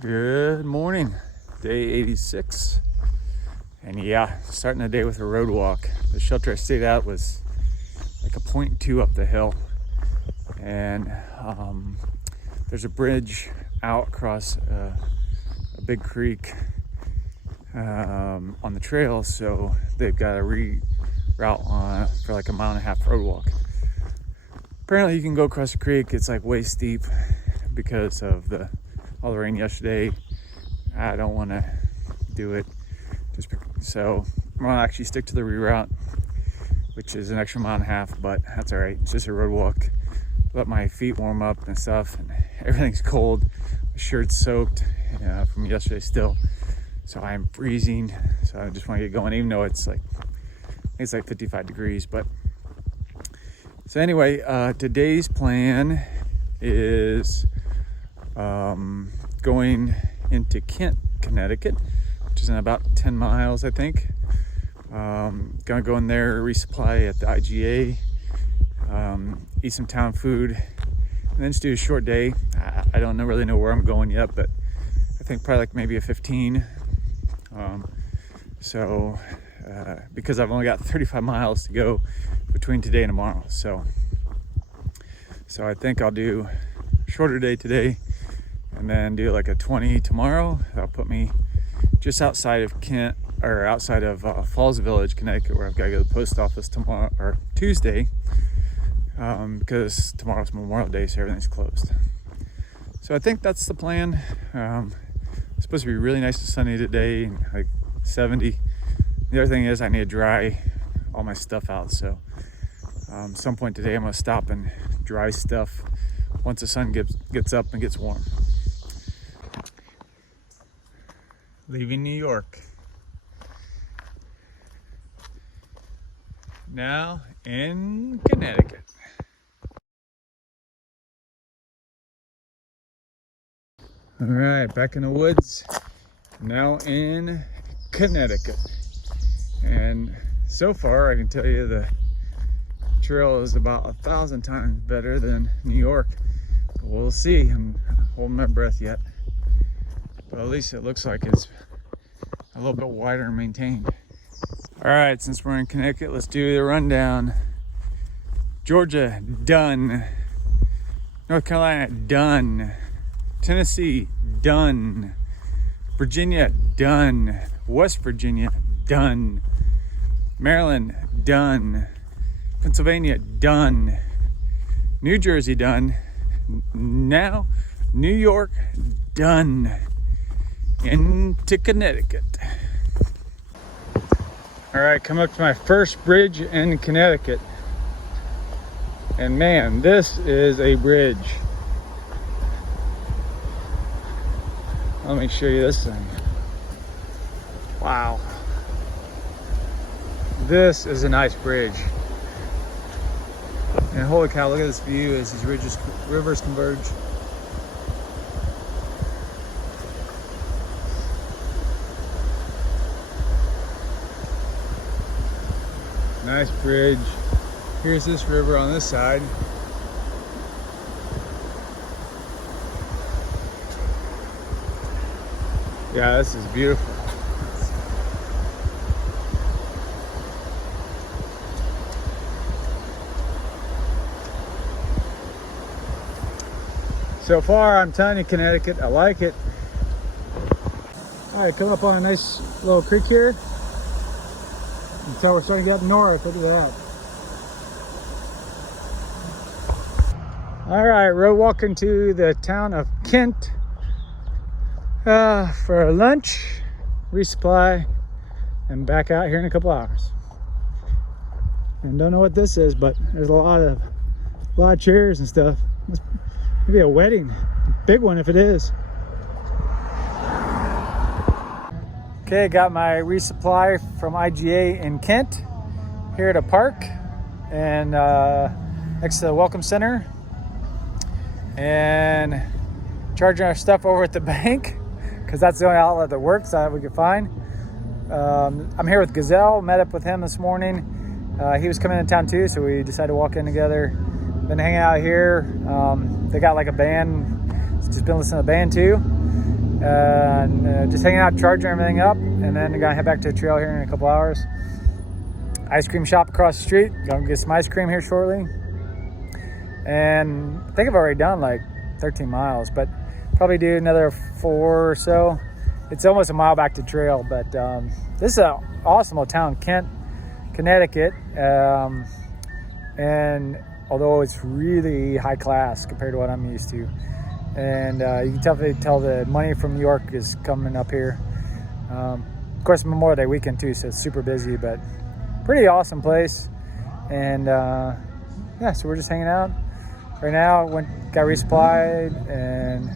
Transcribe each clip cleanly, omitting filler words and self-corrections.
Good morning, day 86, and yeah, starting the day with a road walk. The shelter I stayed at was like a 0.2 up the hill, and there's a bridge out across a big creek on the trail, so they've got a reroute for like a mile and a half road walk. Apparently you can go across the creek. It's like way steep because of all the rain yesterday. I don't want to do it, so I'm gonna actually stick to the reroute, which is an extra mile and a half, but that's all right. It's just a road walk. Let my feet warm up and stuff, and everything's cold. My shirt's soaked from yesterday still, so I'm freezing. So I just want to get going, even though it's like 55 degrees. But so anyway, today's plan is going into Kent, Connecticut, which is in about 10 miles, I think. Gonna go in there, resupply at the IGA, eat some town food, and then just do a short day. I don't really know where I'm going yet, but I think probably like maybe a 15. Because I've only got 35 miles to go between today and tomorrow. So I think I'll do a shorter day today and then do like a 20 tomorrow. That'll put me just outside of Kent, or outside of Falls Village, Connecticut, where I've got to go to the post office tomorrow or Tuesday, because tomorrow's Memorial Day, so everything's closed. So I think that's the plan. It's supposed to be really nice and sunny today, like 70. The other thing is I need to dry all my stuff out, so some point today I'm gonna stop and dry stuff once the sun gets up and gets warm. Leaving New York. Now in Connecticut. All right, back in the woods. Now in Connecticut. And so far I can tell you the trail is about 1,000 times better than New York. But we'll see. I'm holding my breath yet. But at least it looks like it's a little bit wider and maintained. All right, since we're in Connecticut, let's do the rundown. Georgia, done. North Carolina, done. Tennessee, done. Virginia, done. West Virginia, done. Maryland, done. Pennsylvania, done. New Jersey, done. Now, New York, done. Into Connecticut. All right, come up to my first bridge in Connecticut. And man, this is a bridge. Let me show you this thing. Wow. This is a nice bridge. And holy cow, look at this view as these rivers converge. Nice bridge. Here's this river on this side. Yeah, this is beautiful. So far, I'm telling you, Connecticut, I like it. All right, come up on a nice little creek here. And so we're starting to get north. Look at that. All right, road walking to the town of Kent for lunch, resupply, and back out here in a couple hours. And don't know what this is, but there's a lot of chairs and stuff. Must be a wedding, big one if it is. Okay, got my resupply from IGA in Kent here at a park and next to the Welcome Center, and charging our stuff over at the bank because that's the only outlet that works that we could find. I'm here with Gazelle, met up with him this morning. He was coming into town too, so we decided to walk in together. Been hanging out here. They got like a band, just been listening to the band too. and just hanging out, charging everything up, and then gonna head back to the trail here in a couple hours. Ice cream shop across the street. Gonna get some ice cream here shortly. And I think I've already done like 13 miles, but probably do another 4 or so. It's almost a mile back to trail, but this is an awesome little town, Kent, Connecticut. And although it's really high class compared to what I'm used to. And you can definitely tell the money from New York is coming up here. Of course, Memorial Day weekend too, so it's super busy, but pretty awesome place. And yeah, so we're just hanging out. Right now, got resupplied, and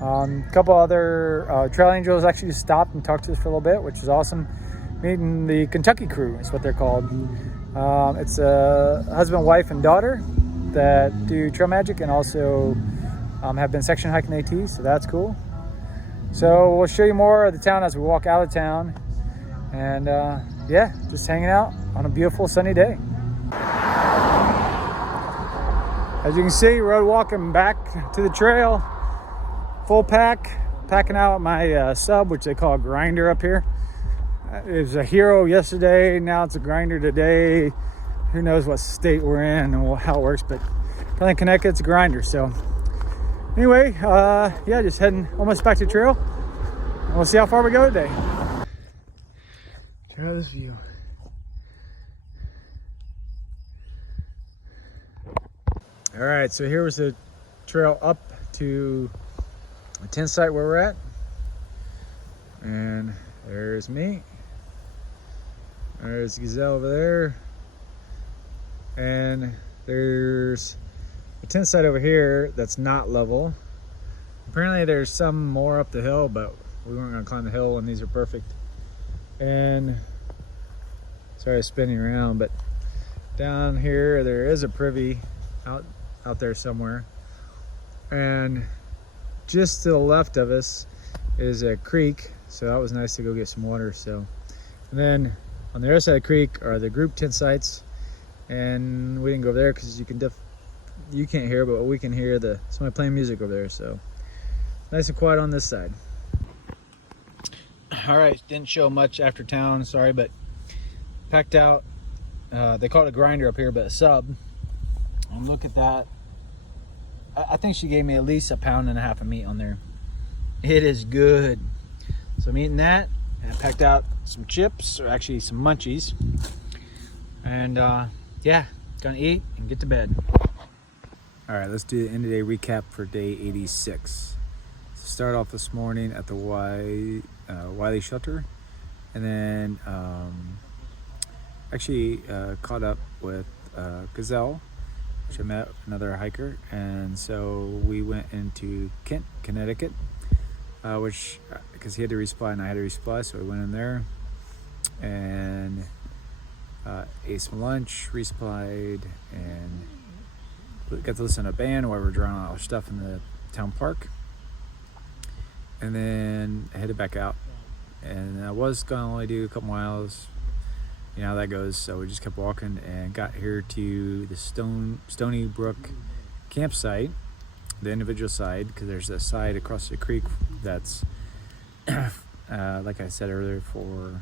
a couple other trail angels actually just stopped and talked to us for a little bit, which is awesome. Meeting the Kentucky crew is what they're called. It's a husband, wife, and daughter that do trail magic and also have been section hiking AT, so that's cool. So we'll show you more of the town as we walk out of town. And yeah, just hanging out on a beautiful sunny day. As you can see, road walking back to the trail, full pack, packing out my sub, which they call a grinder up here. It was a hero yesterday, now it's a grinder today. Who knows what state we're in and how it works, but apparently Connecticut's a grinder. So anyway, yeah, just heading almost back to the trail. And we'll see how far we go today. Check out this view. All right, so here was the trail up to the tent site where we're at. And there's me. There's Gazelle over there. And there's a tent site over here that's not level. Apparently there's some more up the hill, but we weren't gonna climb the hill and these are perfect. And sorry spinning around, but down here there is a privy out there somewhere. And just to the left of us is a creek, so that was nice to go get some water. So, and then on the other side of the creek are the group tent sites, and we didn't go over there because you can't hear, but we can hear somebody playing music over there. So nice and quiet on this side. All right, didn't show much after town, sorry, but packed out. They call it a grinder up here, but a sub. And look at that. I think she gave me at least 1.5 pounds of meat on there. It is good. So I'm eating that. And I packed out some chips, or actually some munchies. And yeah, gonna eat and get to bed. All right, let's do the end of day recap for day 86. So start off this morning at the Wiley shelter, and then actually caught up with Gazelle, which I met another hiker, and so we went into Kent, Connecticut, which because he had to resupply and I had to resupply, so we went in there and ate some lunch, resupplied, and got to listen to a band while we were drawing all our stuff in the town park, and then I headed back out. And I was gonna only do a couple miles, you know how that goes, so we just kept walking and got here to the Stony Brook campsite, the individual side, because there's a side across the creek that's like I said earlier, for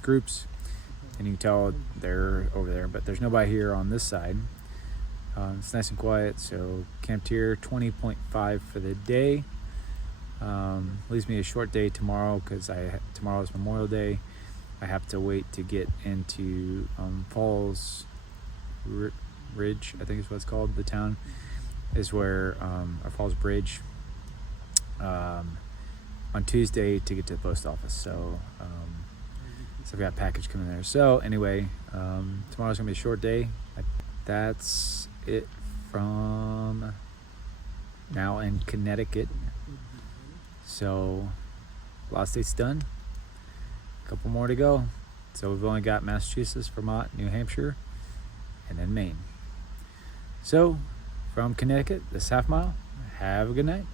groups, and you can tell they're over there, but there's nobody here on this side. It's nice and quiet, so camped here. 20.5 for the day. Leaves me a short day tomorrow because tomorrow's Memorial Day. I have to wait to get into Falls Ridge, I think is what it's called. The town is where our Falls Bridge on Tuesday to get to the post office. So I've got a package coming there. So anyway, tomorrow's gonna be a short day. That's it from now in Connecticut. So last date's done, a couple more to go. So we've only got Massachusetts, Vermont, New Hampshire, and then Maine. So from Connecticut, this half mile, have a good night.